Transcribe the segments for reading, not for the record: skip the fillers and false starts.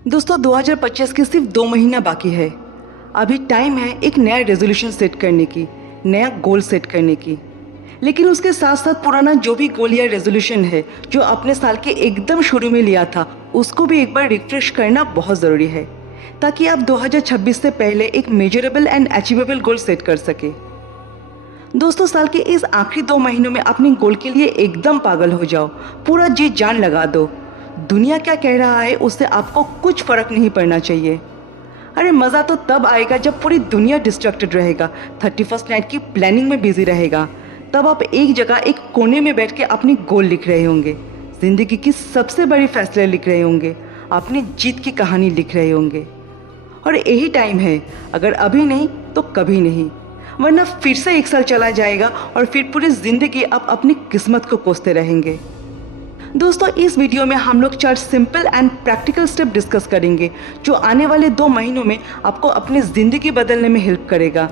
दोस्तों 2025 के सिर्फ 2 महीना बाकी है। अभी टाइम है एक नया रेजोल्यूशन सेट करने की, नया गोल सेट करने की। लेकिन उसके साथ साथ पुराना जो भी गोल या रेजोल्यूशन है जो आपने साल के एकदम शुरू में लिया था, उसको भी एक बार रिफ्रेश करना बहुत ज़रूरी है, ताकि आप 2026 से पहले एक measurable and achievable goal set कर सके। दोस्तों साल के इस आखिरी 2 महीनों में अपने गोल के लिए एकदम पागल हो जाओ, पूरा जी जान लगा दो। दुनिया क्या कह रहा है उससे आपको कुछ फर्क नहीं पड़ना चाहिए। अरे मज़ा तो तब आएगा जब पूरी दुनिया डिस्ट्रैक्टेड रहेगा, 31st नाइट की प्लानिंग में बिजी रहेगा। तब आप एक जगह एक कोने में बैठ के अपनी गोल लिख रहे होंगे, ज़िंदगी की सबसे बड़ी फैसले लिख रहे होंगे, अपनी जीत की कहानी लिख रहे होंगे। और यही टाइम है, अगर अभी नहीं तो कभी नहीं, वरना फिर से एक साल चला जाएगा और फिर पूरी ज़िंदगी आप अपनी किस्मत को कोसते रहेंगे। दोस्तों इस वीडियो में हम लोग 4 simple and practical step discuss करेंगे जो आने वाले 2 महीनों में आपको अपनी ज़िंदगी बदलने में हेल्प करेगा,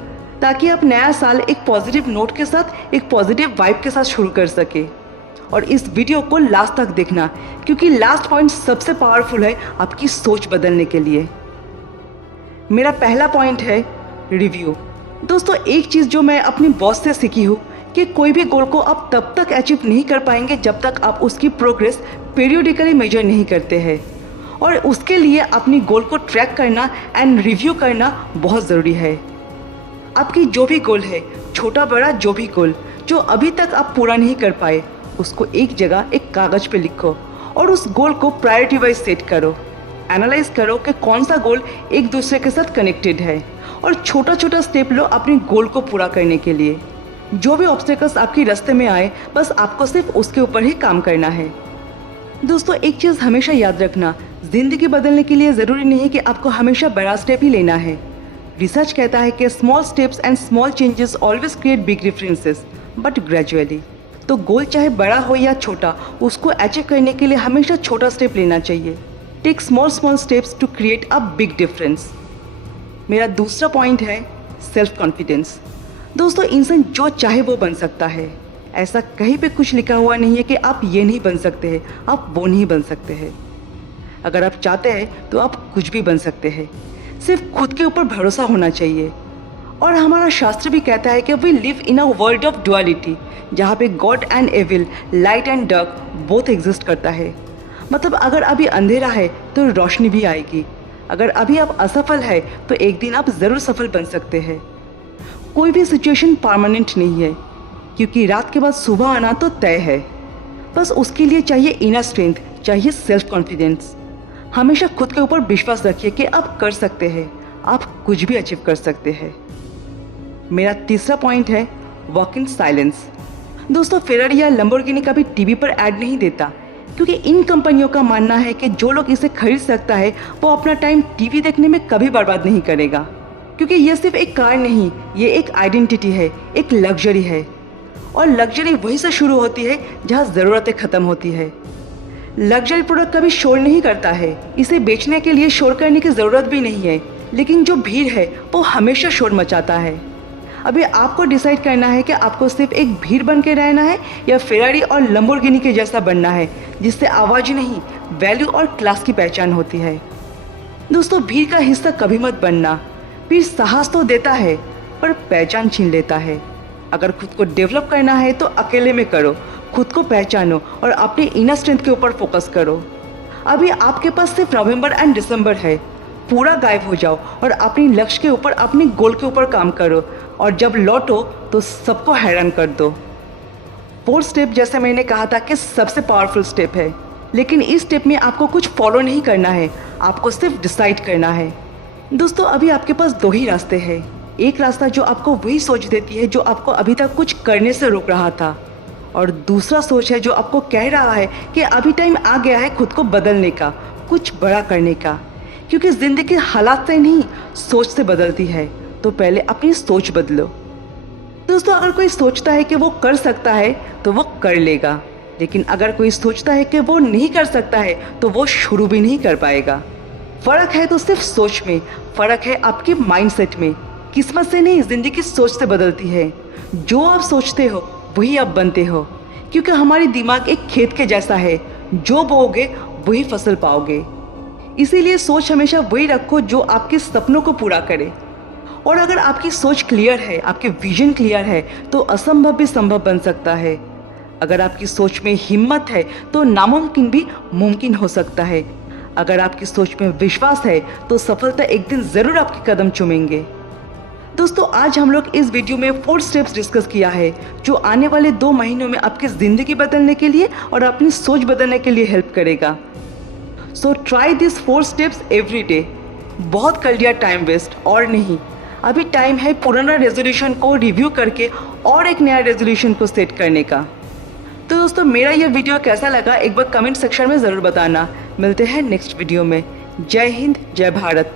ताकि आप नया साल एक पॉजिटिव नोट के साथ, एक पॉजिटिव वाइब के साथ शुरू कर सके। और इस वीडियो को लास्ट तक देखना, क्योंकि लास्ट पॉइंट सबसे पावरफुल है आपकी सोच बदलने के लिए। मेरा पहला पॉइंट है रिव्यू। दोस्तों एक चीज़ जो मैं अपनी बॉस से सीखी हूँ कि कोई भी गोल को आप तब तक अचीव नहीं कर पाएंगे जब तक आप उसकी प्रोग्रेस पीरियडिकली मेजर नहीं करते हैं। और उसके लिए अपनी गोल को ट्रैक करना एंड रिव्यू करना बहुत ज़रूरी है। आपकी जो भी गोल है, छोटा बड़ा जो भी गोल जो अभी तक आप पूरा नहीं कर पाए, उसको एक जगह एक कागज़ पे लिखो और उस गोल को प्रायोरिटी वाइज सेट करो। एनालाइज करो कि कौन सा गोल एक दूसरे के साथ कनेक्टेड है और छोटा छोटा स्टेप लो अपने गोल को पूरा करने के लिए। जो भी ऑब्स्टेकल्स आपके रास्ते में आए, बस आपको सिर्फ उसके ऊपर ही काम करना है। दोस्तों एक चीज़ हमेशा याद रखना, ज़िंदगी बदलने के लिए ज़रूरी नहीं है कि आपको हमेशा बड़ा स्टेप ही लेना है। रिसर्च कहता है कि small steps and small changes always create big differences, but gradually. तो गोल चाहे बड़ा हो या छोटा, उसको अचीव करने के लिए हमेशा छोटा स्टेप लेना चाहिए। Take small steps to create a big difference. मेरा दूसरा पॉइंट है सेल्फ कॉन्फिडेंस। दोस्तों इंसान जो चाहे वो बन सकता है, ऐसा कहीं पे कुछ लिखा हुआ नहीं है कि आप ये नहीं बन सकते हैं, आप वो नहीं बन सकते हैं। अगर आप चाहते हैं तो आप कुछ भी बन सकते हैं, सिर्फ खुद के ऊपर भरोसा होना चाहिए। और हमारा शास्त्र भी कहता है कि we live in a world of duality, जहाँ पे god and evil, light and dark both exist करता है। मतलब अगर अभी अंधेरा है तो रोशनी भी आएगी, अगर अभी आप असफल है तो एक दिन आप ज़रूर सफल बन सकते हैं। कोई भी सिचुएशन परमानेंट नहीं है, क्योंकि रात के बाद सुबह आना तो तय है। बस उसके लिए चाहिए इनर स्ट्रेंथ, चाहिए सेल्फ कॉन्फिडेंस। हमेशा खुद के ऊपर विश्वास रखिए कि आप कर सकते हैं, आप कुछ भी अचीव कर सकते हैं। मेरा तीसरा पॉइंट है वॉक इन साइलेंस। दोस्तों फेरारी या लैम्बोर्गिनी कभी टीवी पर ऐड नहीं देता, क्योंकि इन कंपनियों का मानना है कि जो लोग इसे खरीद सकता है वो अपना टाइम टीवी देखने में कभी बर्बाद नहीं करेगा। क्योंकि ये सिर्फ एक कार नहीं, ये एक आइडेंटिटी है, एक लग्जरी है। और लग्जरी वहीं से शुरू होती है जहाँ ज़रूरतें ख़त्म होती है। लग्जरी प्रोडक्ट कभी शोर नहीं करता है, इसे बेचने के लिए शोर करने की ज़रूरत भी नहीं है, लेकिन जो भीड़ है वो हमेशा शोर मचाता है। अभी आपको डिसाइड करना है कि आपको सिर्फ एक भीड़ बन के रहना है या फेरारी और लैम्बोर्गिनी के जैसा बनना है, जिससे आवाज़ नहीं, वैल्यू और क्लास की पहचान होती है। दोस्तों भीड़ का हिस्सा कभी मत बनना। भीड़ साहस तो देता है पर पहचान छीन लेता है। अगर खुद को डेवलप करना है तो अकेले में करो, खुद को पहचानो और अपनी इनर स्ट्रेंथ के ऊपर फोकस करो। अभी आपके पास सिर्फ नवंबर एंड दिसंबर है, पूरा गायब हो जाओ और अपनी लक्ष्य के ऊपर, अपनी गोल के ऊपर काम करो, और जब लौटो तो सबको हैरान कर दो। 4 स्टेप जैसे मैंने कहा था कि सबसे पावरफुल स्टेप है, लेकिन इस स्टेप में आपको कुछ फॉलो नहीं करना है, आपको सिर्फ डिसाइड करना है। दोस्तों अभी आपके पास 2 ही रास्ते हैं। एक रास्ता जो आपको वही सोच देती है जो आपको अभी तक कुछ करने से रोक रहा था, और दूसरा सोच है जो आपको कह रहा है कि अभी टाइम आ गया है खुद को बदलने का, कुछ बड़ा करने का। क्योंकि ज़िंदगी हालात से नहीं, सोच से बदलती है, तो पहले अपनी सोच बदलो। दोस्तों अगर कोई सोचता है कि वो कर सकता है तो वो कर लेगा, लेकिन अगर कोई सोचता है कि वो नहीं कर सकता है तो वो शुरू भी नहीं कर पाएगा। फ़र्क है तो सिर्फ सोच में, फ़र्क है आपके माइंडसेट में। किस्मत से नहीं, ज़िंदगी सोच से बदलती है। जो आप सोचते हो वही आप बनते हो, क्योंकि हमारी दिमाग एक खेत के जैसा है, जो बोओगे वही फसल पाओगे। इसीलिए सोच हमेशा वही रखो जो आपके सपनों को पूरा करे। और अगर आपकी सोच क्लियर है, आपके विजन क्लियर है, तो असंभव भी संभव बन सकता है। अगर आपकी सोच में हिम्मत है तो नामुमकिन भी मुमकिन हो सकता है। अगर आपकी सोच में विश्वास है तो सफलता एक दिन ज़रूर आपके कदम चूमेंगे। दोस्तों, आज हम लोग इस वीडियो में 4 स्टेप्स डिस्कस किया है जो आने वाले 2 महीनों में आपकी ज़िंदगी बदलने के लिए और अपनी सोच बदलने के लिए हेल्प करेगा। So try this 4 steps every day. बहुत कर लिया टाइम वेस्ट, और नहीं, अभी टाइम है पुराना रेजोल्यूशन को रिव्यू करके और एक नया रेजोल्यूशन को सेट करने का। तो दोस्तों, मेरा ये वीडियो कैसा लगा एक बार कमेंट सेक्शन में ज़रूर बताना। मिलते हैं नेक्स्ट वीडियो में। जय हिंद, जय भारत।